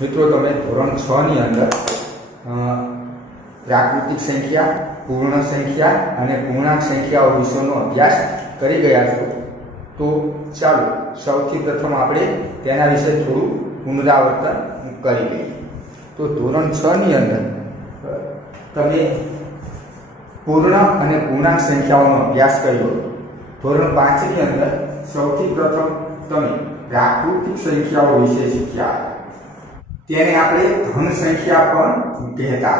मित्रों तमे धोरण 6 ની અંદર प्राकृतिक संख्या, पूर्ण संख्या અને પૂર્ણાંક સંખ્યાઓ વિષયનો અભ્યાસ કરી ગયા છો। તો ચાલો સૌથી પ્રથમ આપણે તેના વિશે થોડું પુનરાવર્તન કરી લઈએ। તો ધોરણ 6 ની અંદર તમે પૂર્ણ અને પૂર્ણાંક સંખ્યાઓનો અભ્યાસ કર્યો। ધોરણ 5 ની અંદર સૌથી પ્રથમ તમે प्राकृतिक संख्याओं विषे शीख्या। तेने आपणे धन संख्या पण कहेता।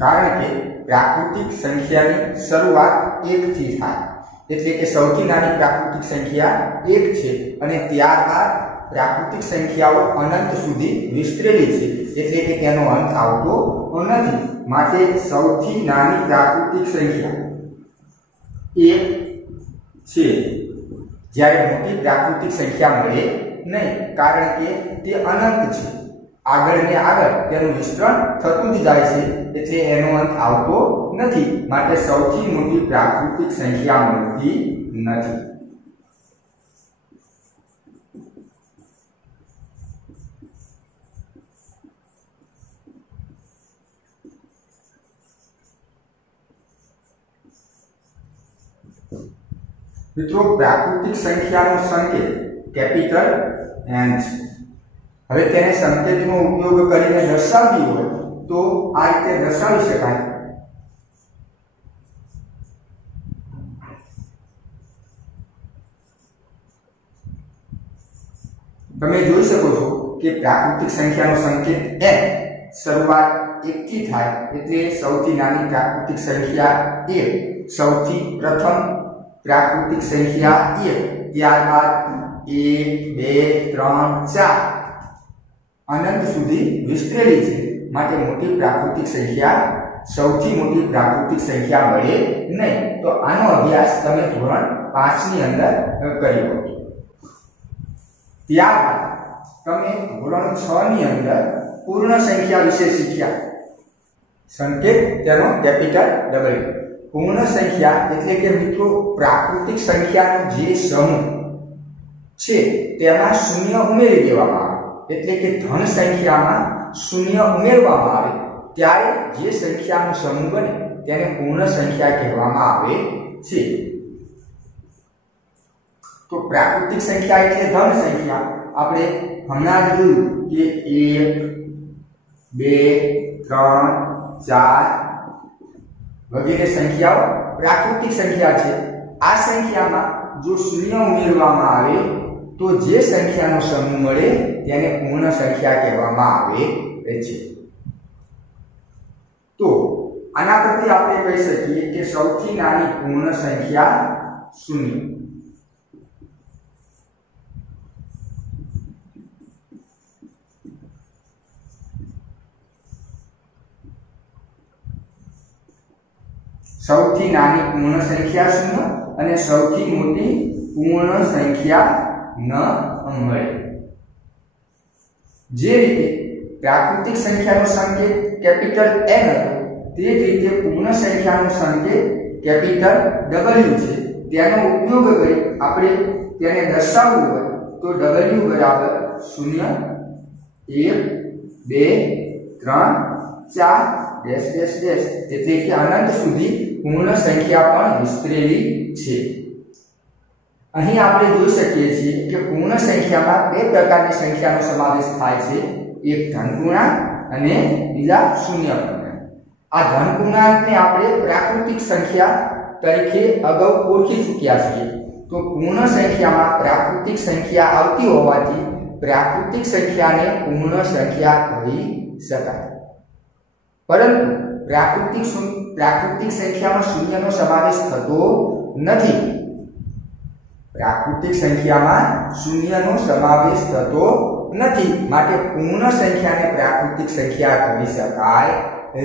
कारण के प्राकृतिक संख्यानी शरूआत 1 थी थाय, एटले के सौथी नानी प्राकृतिक संख्या 1 छे अने त्यारबाद प्राकृतिक संख्याओ अनंत सुधी विस्तरेली छे, एटले के तेनो अंत आवतो नथी। माटे सौथी नानी प्राकृतिक संख्या 1 छे, ज्यारे मोटी प्राकृतिक संख्या मळे नहीं, कारण के ते अनंत छे। आगळ ने आगळ तेनुं विस्तरण थतुं ज जाय छे, एटले एनो अंत आवतो नथी। माटे सौथी मोटी प्राकृतिक संख्या मळती नथी। मित्रों प्राकृतिक संख्या नो संकेत कैपिटल एन छे। हवे तेने संकेतनो उपयोग करीने दर्शाववी होय तो आ रीते दर्शावी शकाय। तमे जोई शको छो के प्राकृतिक संख्या नो संकेत एन शरूआत 1 थी थाय, एटले सौथी नानी प्राकृतिक संख्या 1, सौथी प्रथम प्राकृतिक संख्या 1, त्यारबाद 1, 2, 3, 4 अनंत सुधी विस्तरेली छे। माटे मोटी प्राकृतिक संख्या सौथी मोटी प्राकृतिक संख्या मळे नहीं। तो आनो अभ्यास तमे धोरण 5 ની અંદર કર્યો। त्यारबाद तमे धोरण 6 ની અંદર पूर्ण संख्या विषे शीख्या। संकेत तेनो कैपिटल डबल। पूर्ण संख्या एटले के मित्रों प्राकृतिक संख्या जे समूह छे तेमां शून्य उमेरी देवामां आवे, एटले के धन संख्यामां शून्य उमेरवामां आवे त्यारे जे संख्यानो समूह बने तेने पूर्ण संख्या कहेवामां आवे छे। तो प्राकृतिक संख्या एटले धन संख्या। आपणे हमणां ज जोयुं के 1, 2, 3, 4 वगैरह संख्याओं प्राकृतिक संख्या छे। आ संख्या में जो शून्य उमेरवामां आवे तो जे संख्यानो समूह मळे तेने पूर्ण संख्या कहेवामां आवे छे। तो आना परथी आपणे कही सकीए के सौथी नानी पूर्ण संख्या 0। सौथी नानी पूर्ण संख्या 0 અને સૌથી મોટી પૂર્ણ સંખ્યા ન મળે। જે રીતે પ્રાકૃતિક સંખ્યાનો સંકેત કેપિટલ N હતો તે જ રીતે પૂર્ણ સંખ્યાનો સંકેત કેપિટલ W છે। તેનો ઉપયોગ કરી આપણે તેને દર્શાવવું હોય તો W બરાબર 0 1 2 3 4 ડેશ ડેશ ડેશ, એટલે કે અનંત સુધી पूर्ण संख्या पण विस्तरेली छे। અહીં આપણે જોઈ શકીએ છીએ કે પૂર્ણ સંખ્યામાં બે પ્રકારની સંખ્યાનો સમાવેશ થાય છે, એક ધન પૂર્ણાંક અને બીજા શૂન્ય પૂર્ણાંક। આ ધન પૂર્ણાંકને આપણે પ્રાકૃતિક સંખ્યા તરીકે અગાઉ ઓળખી ચૂક્યા છીએ। તો પૂર્ણ સંખ્યામાં પ્રાકૃતિક સંખ્યા આવતી હોવાથી પ્રાકૃતિક સંખ્યાને પૂર્ણ સંખ્યા કહી શકાય। પરંતુ प्राकृतिक संख्या में शून्य नो समावेश थतो नथी। प्राकृतिक संख्या में शून्य नो समावेश थतो नथी, माटे पूर्ण संख्या ने प्राकृतिक संख्या कही शकाय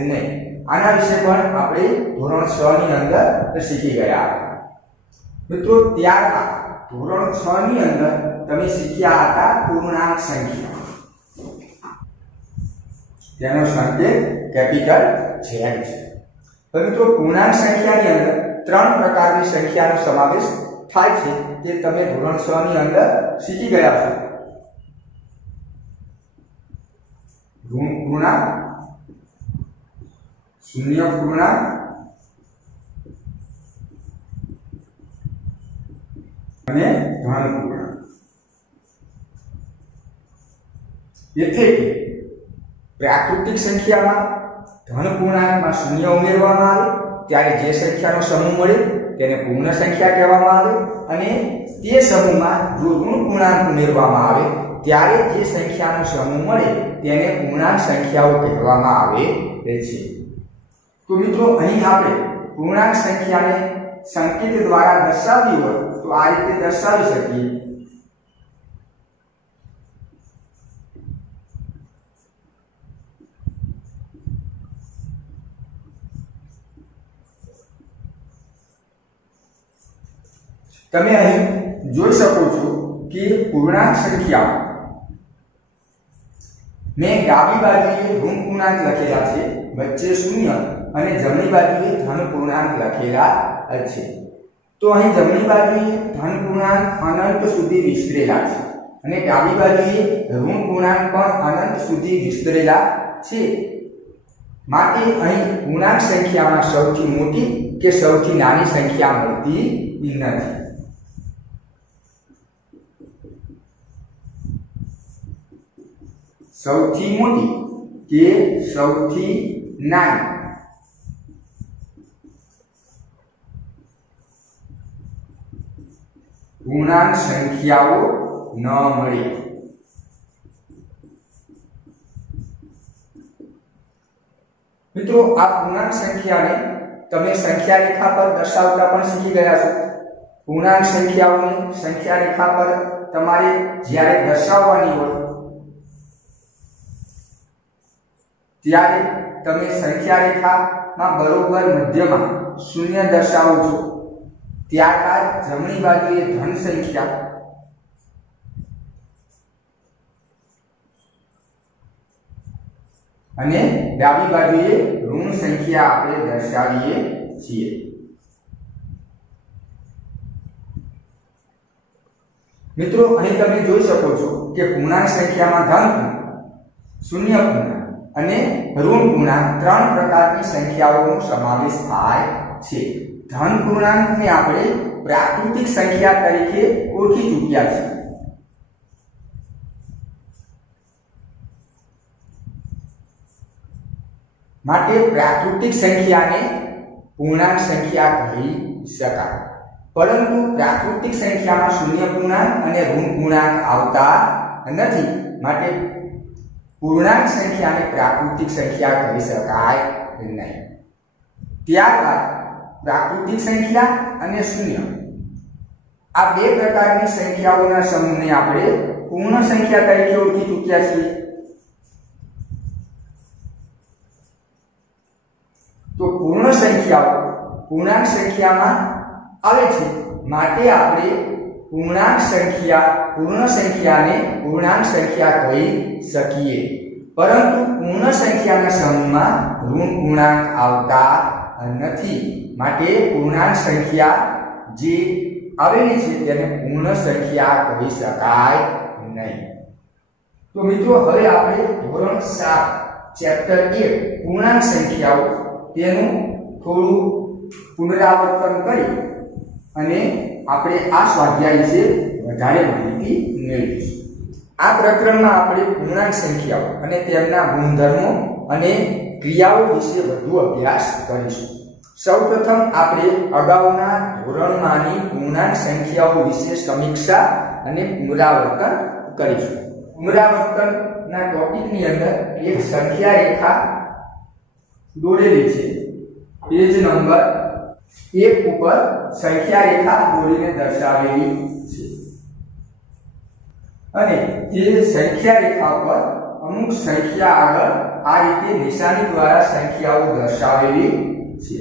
नहीं। आना विषय पण आपणे धोरण 6 ની અંદર શીખી ગયા। મિત્રો ત્યારબાદ ધોરણ 6 ની અંદર તમે શીખ્યા હતા પૂર્ણાંક સંખ્યા। તેનો સંકેત कैपिटल Z છે। પરંતુ પૂર્ણાંક સંખ્યાની અંદર 3 પ્રકારની સંખ્યાનો સમાવેશ થાય છે તે તમે ધોરણ 6 ની અંદર શીખી ગયા છો. ઋણ પૂર્ણાંક, શૂન્ય પૂર્ણાંક અને ધન પૂર્ણાંક. એટલે કે પ્રાકૃતિક સંખ્યામાં ધન પૂર્ણાંકમાં શૂન્ય ઉમેરવામાં આવે ત્યારે જે સંખ્યાનો સમૂહ મળે તેને પૂર્ણ સંખ્યા કહેવામાં આવે, અને તે સમૂહમાં જો ઋણ પૂર્ણાંક ઉમેરવામાં આવે ત્યારે જે સંખ્યાનો સમૂહ મળે તેને પૂર્ણાંક સંખ્યાઓ કહેવામાં આવે છે. તો મિત્રો અહીં આપણે પૂર્ણાંક સંખ્યાને સંકેત દ્વારા દર્શાવવી હોય તો આ રીતે દર્શાવી શકીએ. તમે અહીં જોઈ શકો છો કે પૂર્ણાંક સંખ્યા મેં ડાબી બાજુએ ઋણ પૂર્ણાંક લખેલા છે, વચ્ચે શૂન્ય, અને જમણી બાજુએ ધન પૂર્ણાંક લખેલા છે. તો અહીં જમણી બાજુએ ધન પૂર્ણાંક અનંત સુધી વિસ્તરેલા છે અને ડાબી બાજુએ ઋણ પૂર્ણાંક પણ અનંત સુધી વિસ્તરેલા છે. માટે અહીં પૂર્ણાંક સંખ્યામાં સૌથી મોટી કે સૌથી નાની સંખ્યા મળતી નથી. સૌથી મોટી કે સૌથી નાની પૂર્ણાંક સંખ્યાઓ ન મળે. મિત્રો આ પૂર્ણાંક સંખ્યાને તમે સંખ્યા રેખા પર દર્શાવતા પણ શીખી ગયા છો. પૂર્ણાંક સંખ્યાઓને સંખ્યા રેખા પર તમારે જ્યારે દર્શાવવાની હોય ત્યારે તમે સંખ્યા રેખામાં બરોબર મધ્યમાં શૂન્ય દર્શાવો છો. ત્યારબાદ જમણી બાજુએ ધન સંખ્યા અને ડાબી બાજુએ ઋણ સંખ્યા આપણે દર્શાવીએ છીએ. મિત્રો અહીં તમે જોઈ શકો છો કે પૂર્ણાંક સંખ્યામાં ધન પૂર્ણાંક, શૂન્ય પૂર્ણાંક અને ઋણ પૂર્ણાંક ત્રણ પ્રકારની સંખ્યાઓનો સમાવેશ થાય છે. ધન પૂર્ણાંકને આપણે પ્રાકૃતિક સંખ્યા તરીકે ઓળખી ચૂક્યા છીએ. માટે પ્રાકૃતિક સંખ્યાને પૂર્ણાંક સંખ્યા કહી શકાય. પરંતુ પ્રાકૃતિક સંખ્યામાં શૂન્ય પૂર્ણાંક અને ઋણ પૂર્ણાંક આવતા નથી. માટે પૂર્ણાંક સંખ્યાને પ્રાકૃતિક સંખ્યા કહી શકાય નહીં. ત્યારબાદ પ્રાકૃતિક સંખ્યા અને શૂન્ય આ બે પ્રકારની સંખ્યાઓના સમૂહને આપણે પૂર્ણ સંખ્યા તરીકે ઓળખી ચૂક્યા છીએ. તો પૂર્ણ સંખ્યાઓ પૂર્ણાંક સંખ્યામાં આવે છે, માટે આપણે પૂર્ણ સંખ્યાને પૂર્ણાંક સંખ્યા કહી શકીએ. પરંતુ પૂર્ણ સંખ્યાના સમૂહમાં ઋણ પૂર્ણાંક આવતા નથી. માટે પૂર્ણાંક સંખ્યા જે આવેલી છે તેને પૂર્ણ સંખ્યા કહી શકાય નહીં. તો મિત્રો હવે આપણે ધોરણ 7 ચેપ્ટર 1 પૂર્ણાંક સંખ્યાઓ તેનું થોડું પુનરાવર્તન કરી અને આપણે આ સ્વાધ્યાય વિશે વધારે માહિતી મેળવીશું. આ પ્રકરણમાં આપણે પૂર્ણાંક સંખ્યાઓ અને તેમના ગુણધર્મો અને ક્રિયાઓ વિશે વધુ અભ્યાસ કરીશું. સૌપ્રથમ આપણે અગાઉના ધોરણમાંની પૂર્ણાંક સંખ્યાઓ વિશે સમીક્ષા અને પુનરાવર્તન કરીશું. પુનરાવર્તનના ટોપિકની અંદર એક સંખ્યા રેખા દોરેલી છે. પેજ નંબર 1 ઉપર સંખ્યા રેખા દોરીને દર્શાવેલી છે અને તે સંખ્યા રેખા પર અમુક સંખ્યા આગળ આ રીતે નિશાની દ્વારા સંખ્યાઓ દર્શાવેલી છે.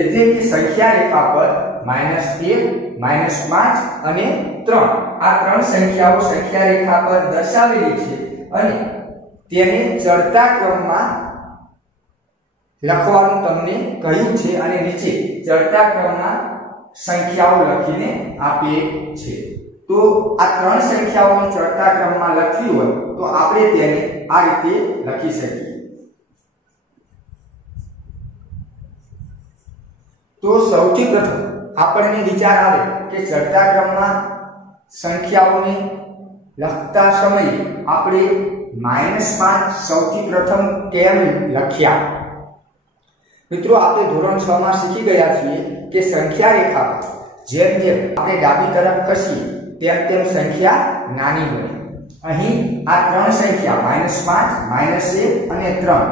એટલે કે સંખ્યા રેખા પર -1, -5 અને 3 આ ત્રણ સંખ્યાઓ સંખ્યા રેખા પર દર્શાવેલી છે અને તેને ચડતા ક્રમમાં લખવાનું તમને કહ્યું છે અને નીચે ચડતા ક્રમમાં સંખ્યાઓ લખીને આપે છે. તો આ ત્રણ સંખ્યાઓને ચડતા ક્રમમાં લખવી હોય તો આપણે તેને આ રીતે લખી શકીએ. તો સૌથી પ્રથમ આપણને વિચાર આવે કે ચડતા ક્રમમાં સંખ્યાઓને લખતા સમયે આપણે -5 સૌથી પ્રથમ કેમ લખ્યા? મિત્રો, આપણે ધોરણ 6 માં શીખી ગયા છીએ કે સંખ્યા રેખા પર જેમ જેમ આપણે ડાબી તરફ ખસીએ તેમ તેમ સંખ્યા નાની બને. અહીં આ ત્રણ સંખ્યા -5, -1 અને 3,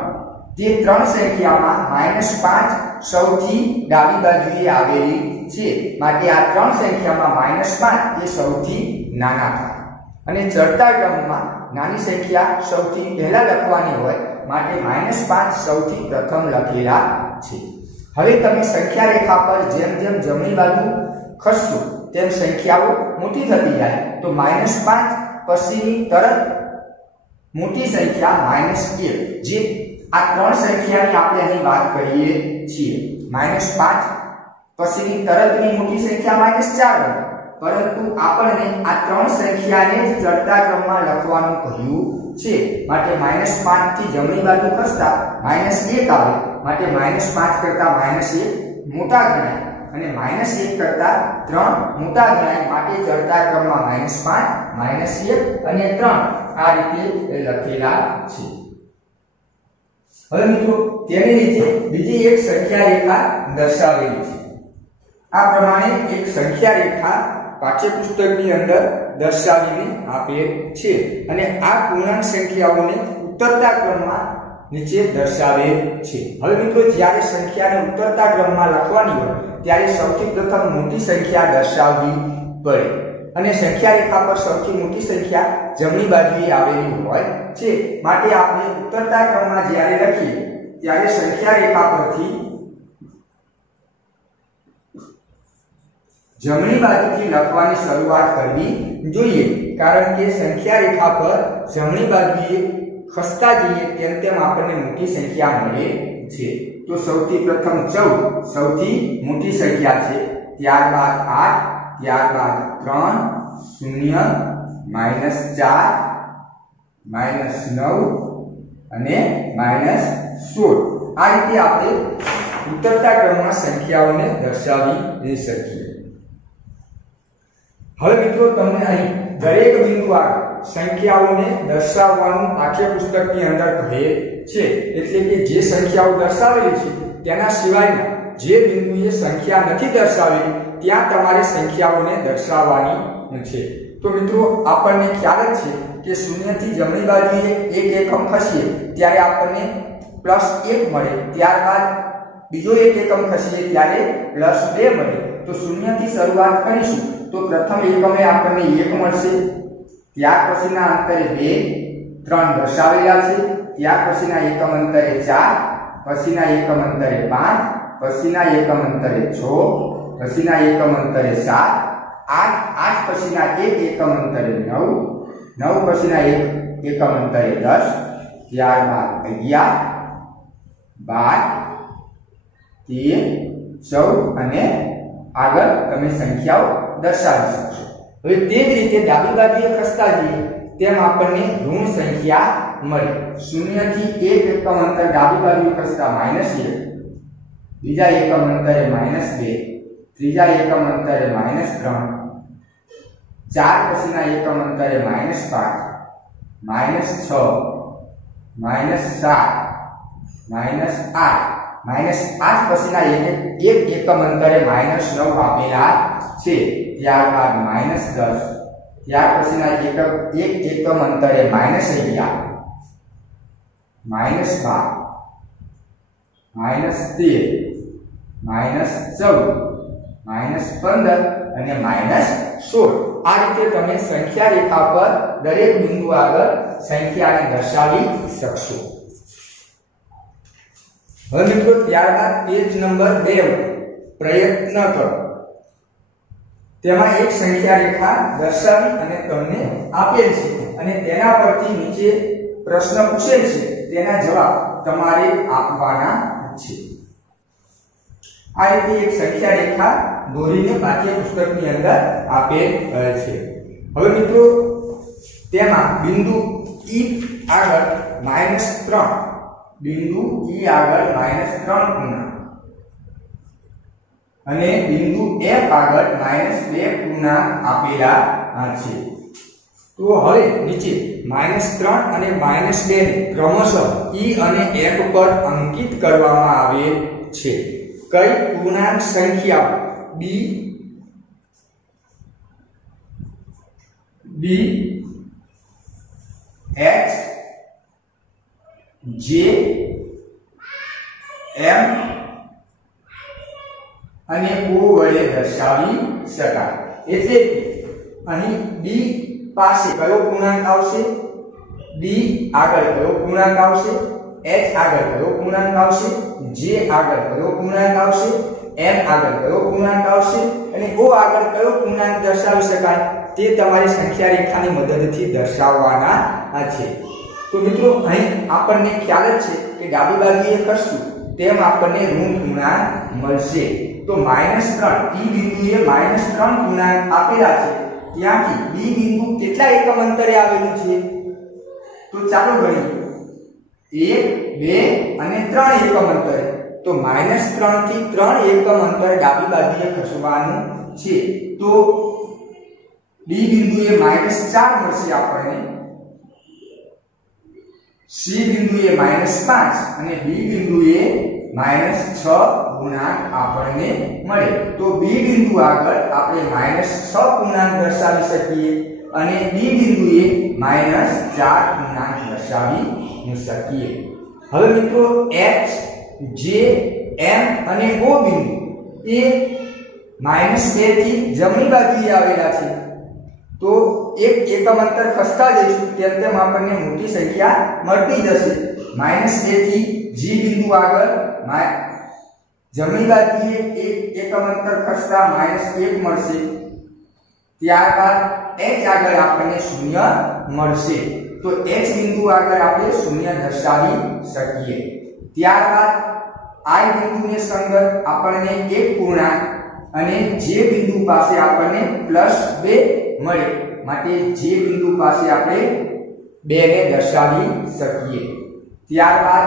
તે ત્રણ સંખ્યામાં -5 સૌથી ડાબી બાજુએ આવેલી છે. માટે આ ત્રણ સંખ્યામાં -5 એ સૌથી નાના થાય અને ચડતા ક્રમમાં નાની સંખ્યા સૌથી પહેલા લખવાની હોય માટે -5 સૌથી પ્રથમ લખેલા છે. હવે તમે સંખ્યા રેખા પર જેમ જેમ જમણી બાજુ ખસશો તેમ સંખ્યાઓ મોટી થતી જાય તો -5 પછીની તરત મોટી સંખ્યા -1, જે આ ત્રણ સંખ્યાની આપણે અહીં વાત કરીએ છીએ. -5 પછીની તરતની મોટી સંખ્યા -4, પરંતુ આપણને આ ત્રણ સંખ્યાને જ ચડતા ક્રમમાં લખવાનું કહ્યું છે. માટે -5 થી જમણી બાજુ ખસતા -1 આવે માટે -5 કરતા -1 મોટા ગણાય અને -1 કરતા 3 મોટા ગણાય માટે ચડતા ક્રમમાં -5, -1 અને 3 આ રીતે લખેલા છે. હવે મિત્રો, તેની નીચે બીજી એક સંખ્યા રેખા દર્શાવેલી છે. આ પ્રમાણે એક સંખ્યા રેખા પાઠ્યપુસ્તકની અંદર દર્શાવીને આપે છે અને આ પૂર્ણાંક સંખ્યાઓને ઉતરતા ક્રમમાં નીચે દર્શાવે છે. હવે મિત્રો, જ્યારે સંખ્યાને ઉતરતા ક્રમમાં લખવાની હોય ત્યારે સૌથી પ્રથમ મોટી સંખ્યા દર્શાવવી પડે અને સંખ્યા રેખા પર સૌથી મોટી સંખ્યા જમણી બાજુએ આવેલી હોય છે. માટે આપણે ઉતરતા ક્રમમાં જ્યારે લખીએ ત્યારે સંખ્યા રેખા પરથી જમણી બાજુથી લખવાની શરૂઆત કરવી જોઈએ, કારણ કે સંખ્યા રેખા પર જમણી બાજુએ ખસતા જઈએ તેમ તેમ આપણને મોટી સંખ્યા મળે છે. તો સૌથી પ્રથમ 14 સૌથી મોટી સંખ્યા છે, ત્યારબાદ 8, ત્યારબાદ 3, 0, -4, -9 અને -16. આ રીતે આપણે ઉતરતા ક્રમમાં સંખ્યાઓને દર્શાવી શકીએ. હવે મિત્રો, તમને અહીં દરેક બિંદુ આગળ સંખ્યાઓને દર્શાવવાનું પાઠ્યપુસ્તકની અંદર કહે છે. એટલે કે જે સંખ્યાઓ દર્શાવેલી છે તેના સિવાયના જે બિંદુએ સંખ્યા નથી દર્શાવેલી ત્યાં તમારે સંખ્યાઓને દર્શાવવાની છે. તો મિત્રો, આપણને ખ્યાલ જ છે કે 0 થી જમણી બાજુએ એક એકમ ખસીએ ત્યારે આપણને +1 મળે, ત્યારબાદ બીજો એક એકમ ખસીએ ત્યારે +2 મળે. તો 0 થી શરૂઆત કરીશું તો પ્રથમ એકમે આપણને 1 મળશે, ત્યાર પછીના અંતરે 2, 3 દર્શાવેલા છે, ત્યાર પછીના એકમ અંતરે 4, પછીના એકમ અંતરે 5, પછીના એકમ અંતરે 6, પછીના એકમ અંતરે 7, 8 પછીના એક એકમ અંતરે 9, 9 પછીના એક એકમ અંતરે 10, ત્યારબાદ 11, 12, 13, 14 અને આગળ તમે સંખ્યાઓ દર્શાવી શકશો. હવે તે જ રીતે ડાબી બાજુએ ખસતા જઈએ તેમ આપણને ઋણ સંખ્યા મળે. 0 થી 1 એકમ અંતર ડાબી બાજુએ ખસતા -1, બીજા એકમ અંતરે -2, ત્રીજા એકમ અંતરે -3, 4 પછીના એકમ અંતરે -5, -6, -7, -8 પછીના એક એકમ અંતરે -9 આપેલા છે, ત્યારબાદ -10, ત્યાર પછીના એક એકમ અંતરે -11, -12, -13, -14, -15 અને -16. આ રીતે તમે સંખ્યા રેખા પર દરેક બિંદુ આગળ સંખ્યાને દર્શાવી શકશો. હવે મિત્રો, ત્યારબાદ પેજ નંબર 2 પ્રયત્ન કરો. તેમાં એક સંખ્યા રેખા દર્શાવી અને તમને આપેલ છે અને તેના પરથી નીચે પ્રશ્ન પૂછેલ છે તેના જવાબ તમારે આપવાના છે। આ રીતે એક સંખ્યા રેખા દોરીને પાઠ્યપુસ્તકની અંદર આપેલ છે। હવે મિત્રો તેમાં બિંદુ E આગળ -3, બિંદુ E આગળ -3 પૂર્ણાંક અને બિંદુ F આગળ -2 પૂર્ણાંક આપેલા છે। તો હવે નીચે -3 અને -2 ને ક્રમશઃ E અને F પર અંકિત કરવામાં આવે છે। કઈ પૂર્ણાંક સંખ્યાઓ B, H, J, M અને O વડે દર્શાવી શકાય। એટલે કે અહીં B પાસે કયો પૂર્ણાંક આવશે, B આગળ કયો પૂર્ણાંક આવશે, H આગળ કયો પૂર્ણાંક આવશે, J આગળ કયો પૂર્ણાંક આવશે, M આગળ કયો પૂર્ણાંક આવશે અને O આગળ કયો પૂર્ણાંક દર્શાવી શકાય તે તમારી સંખ્યા રેખાની મદદથી દર્શાવવાના છે। તો મિત્રો અહીં આપણને ખ્યાલ જ છે કે ડાબી બાજુએ કરશું તેમ આપણને ઋણ પૂર્ણાંક મળશે। તો -3 E બિંદુએ -3 પૂર્ણાંક આપેલા છે, ત્યાંથી B બિંદુ કેટલા એકમ અંતરે આવેલું છે? તો ચાલો ગણીએ, 1, 2 અને 3 એકમ અંતરે। તો -3 થી 3 એકમ અંતર ડાબી બાજુએ ખસવાનું છે। તો D બિંદુએ -4 મળશે આપણને, C બિંદુએ -5 અને D બિંદુએ -6 પૂર્ણાંક આપણને મળે। તો B બિંદુ આગળ આપણે -6 પૂર્ણાંક દર્શાવી શકીએ અને D બિંદુએ -4 પૂર્ણાંક દર્શાવી શકીએ। હવે મિત્રો H, J, M અને O બિંદુ એ -2 થી જમણી બાજુએ આવેલા છે। તો એક એકમ અંતર ખસતા જઈશું તેમ તેમ આપણને મોટી સંખ્યા મળતી જશે। -2 થી G બિંદુ આગળ જમણી બાજુએ એક એકમ અંતર ખસતા -1 મળશે। ત્યારબાદ H આગળ આપણને 0 મળશે। તો H બિંદુ આગળ આપણે 0 દર્શાવી શકીએ। ત્યારબાદ I બિંદુને સંગત આપણને એક પૂર્ણાંક અને J બિંદુ પાસે આપણને +2 મળે, માટે J બિંદુ પાસે આપણે 2 ને દર્શાવી શકીએ। ત્યારબાદ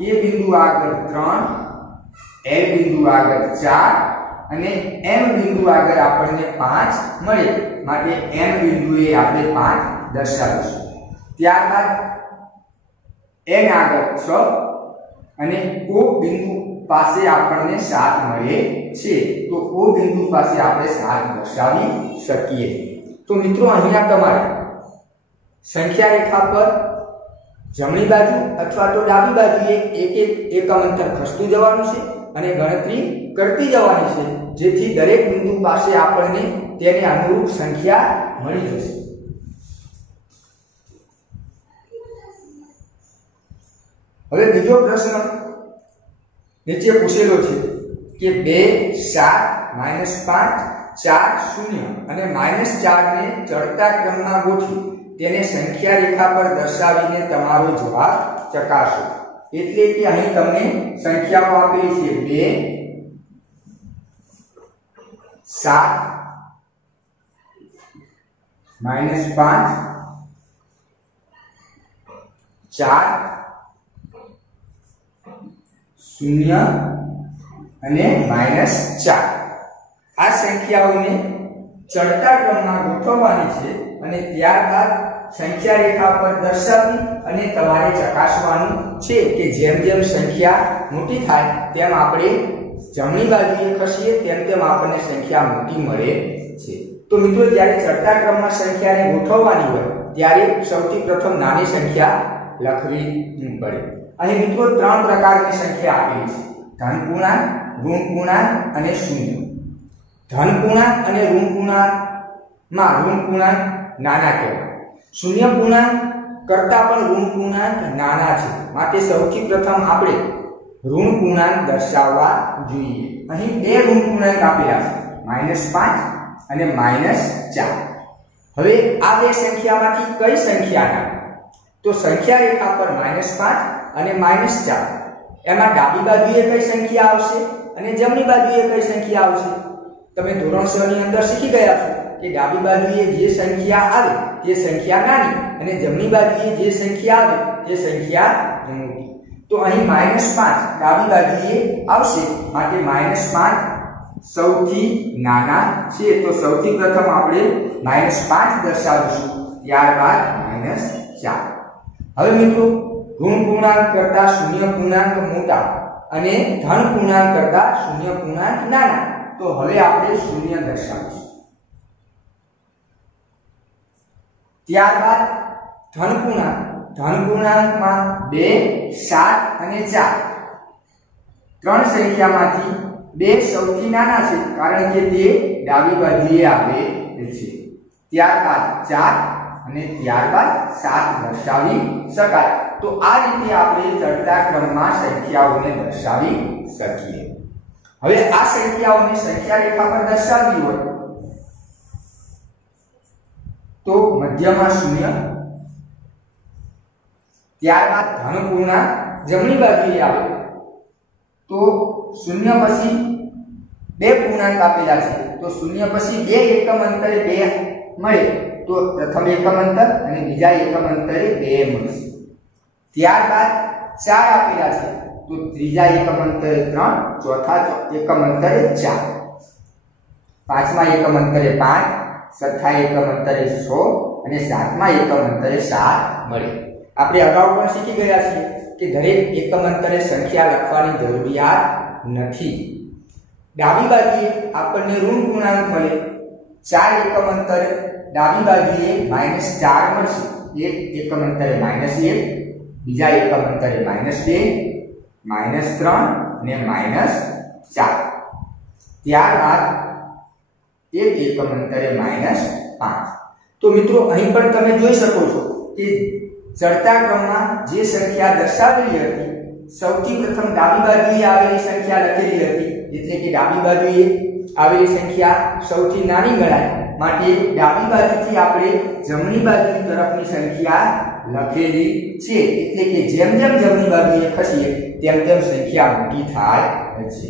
A બિંદુ આગળ 3, L બિંદુ આગળ 4 અને M બિંદુ આગળ આપણને 5 મળે, માટે M બિંદુએ આપણે 5 દર્શાવીશું। ત્યારબાદ N આગળ 6 અને O બિંદુ પાસે આપણને 7 મળે છે। તો O બિંદુ પાસે આપણે 7 દર્શાવી શકીએ। તો મિત્રો અહીંયા તમારે સંખ્યા રેખા પર જમણી બાજુ અથવા તો ડાબી બાજુએ એક એકમ અંતર ખસતું જવાનું છે અને ગણતરી કરતી જવાની છે, જેથી દરેક બિંદુ પાસે આપણને તેને અનુરૂપ સંખ્યા મળી જશે। હવે બીજો પ્રશ્ન નીચે પૂછેલો છે કે 2, 7, -5, 4, 0 અને -4 ને ચડતા ક્રમમાં ગોઠવી તેને સંખ્યા રેખા પર દર્શાવીને તમારો જવાબ ચકાસો। એટલે કે અહીં તમને સંખ્યાઓ આપેલી છે 2, 7, -5, 4, 0 અને -4। આ સંખ્યાઓને ચડતા ક્રમમાં ગોઠવવાની છે અને ત્યારબાદ સંખ્યા રેખા પર દર્શાવી અને તમારે ચકાસવાનું છે કે જેમ જેમ સંખ્યા મોટી થાય તેમ આપણે જમણી બાજુએ ખસીએ તેમ તેમ આપણને સંખ્યા મોટી મળે છે। તો મિત્રો જ્યારે ચડતા ક્રમમાં સંખ્યાને ગોઠવવાની હોય ત્યારે સૌથી પ્રથમ નાની સંખ્યા લખવી પડે। અહીં મિત્રો 3 પ્રકારની સંખ્યા આપેલી છે: ધન પૂર્ણાંક, ઋણ પૂર્ણાંક અને શૂન્ય। ધન પૂર્ણાંક અને ઋણ પૂર્ણાંકમાં ઋણ પૂર્ણાંક નાના કહેવાય, શૂન્ય પૂર્ણાંક કરતા પણ ઋણ પૂર્ણાંક નાના છે, માટે સૌથી પ્રથમ આપણે ઋણ પૂર્ણાંક દર્શાવવા જોઈએ। અહીં 2 ઋણ પૂર્ણાંક આપેલા છે, -5 અને -4। હવે આ બે સંખ્યામાંથી કઈ સંખ્યાના? તો સંખ્યા રેખા પર -5 અને -4 એમાં ડાબી બાજુએ કઈ સંખ્યા આવશે અને જમણી બાજુએ કઈ સંખ્યા આવશે? તમે ધોરણ 6 ની અંદર શીખી ગયા છો કે ડાબી બાજુએ જે સંખ્યા આવે તે સંખ્યા નાની અને જમણી બાજુએ જે સંખ્યા આવે તે સંખ્યા મોટી. તો અહીં -5 ડાબી બાજુએ આવશે, માટે -5 સૌથી નાના છે. તો સૌથી પ્રથમ આપણે -5 દર્શાવીશું, ત્યારબાદ -4. હવે મિત્રો ઋણ પૂર્ણાંક કરતા શૂન્ય પૂર્ણાંક મોટા અને ધન પૂર્ણાંક કરતા શૂન્ય પૂર્ણાંક નાના. તો હવે આપણે શૂન્ય દર્શાવીશું. ત્યારબાદ ધન પૂર્ણાંકમાં 2, 7 અને 4 ત્રણ સંખ્યામાંથી 2 સૌથી નાના છે કારણ કે તે ડાબી બાજુએ આવે છે. ત્યારબાદ 4 અને ત્યારબાદ 7 દર્શાવી શકાય. તો આ રીતે આપણે ચડતા ક્રમમાં સંખ્યાઓને દર્શાવી શકીએ. હવે આ સંખ્યાઓને સંખ્યા રેખા પર દર્શાવવી હોય તો મધ્યમાં 0, ત્યારબાદ ધન પૂર્ણાંક જમણી બાજુએ આવે તો 0 પછી 2 પૂર્ણાંક આપેલા છે તો 0 પછી 2 એકમ અંતરે 2 મળે તો પ્રથમ એકમ અંતર અને બીજા એકમ અંતરે 2 મળશે. ત્યારબાદ 4 આપેલા છે તો ત્રીજા એકમ અંતરે 3, ચોથા એકમ અંતરે 4, પાંચમા એકમ અંતરે 5, છઠ્ઠા એકમ અંતરે 6 અને સાતમા એકમ અંતરે 7 મળે. આપણે અગાઉ પણ શીખી ગયા છીએ કે દરેક એકમ અંતરે સંખ્યા લખવાની જરૂરિયાત નથી. ડાબી બાજુએ આપણને ઋણ પૂર્ણાંક મળે, 4 એકમ અંતરે ડાબી બાજુએ -4 મળશે, એક એકમ અંતરે -1, બીજા એકમ અંતરે -2, -3 ને -4. ત્યારબાદ એક એકમ અંતરે -5. તો મિત્રો અહીં પણ તમે જોઈ શકો છો કે ચડતા ક્રમમાં જે સંખ્યા દર્શાવેલી હતી સૌથી પ્રથમ ડાબી બાજુએ આવેલી સંખ્યા લખેલી હતી, એટલે કે ડાબી બાજુએ આવેલી સંખ્યા સૌથી નાની ગણાય, માટે ડાબી બાજુથી આપણે જમણી બાજુની તરફની સંખ્યા લખેલી છે. એટલે કે જેમ જેમ જમણી બાજુએ ખસીએ તેમ તેમ સંખ્યા મોટી થાય છે.